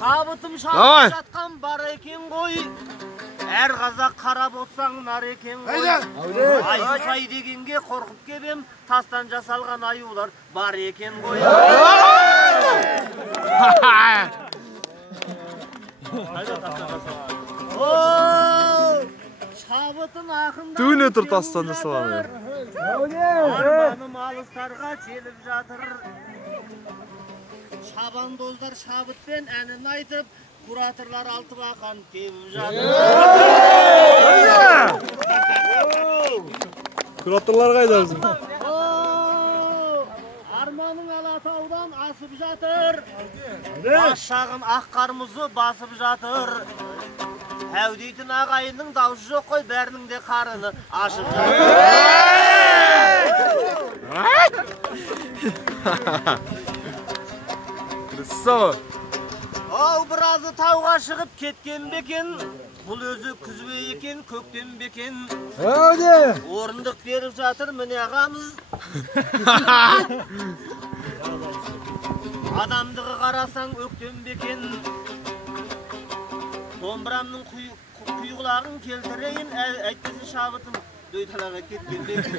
Шабытым шабыт жатқан бар екен ғой. Әр қазақ қарап отсаң нар екен ғой. Аю-сай дегенге қорқып кебем, тастан жасалған аюлар бар екен ғой. Шабытын ақындар Түне тұр тастан жасалған. Арманым алыстарға желіп жатыр. Шабандоздар шабытпен әнін айтып, кураторлар алты бақан тебіп жатыр. Кураторлар қайда біздің? Арманың Алатаудан асып жатыр. Бас шағын ақ қармызы басып жатыр. Әудейтін ағайынның даусы жоқ қой, бәрінің де қарыны ашып жатыр. Красава! Ау, біразы тауға шығып кеткен бекен, бұл өзі күзбе екен, көктем бекен. Орындық беріп жатыр міне ағамыз. Адамдығы қарасаң өктем бекен. Домбырамның құйғылағын келтірейін, әйтпесе шабытым дөйталаға кеткен бекен.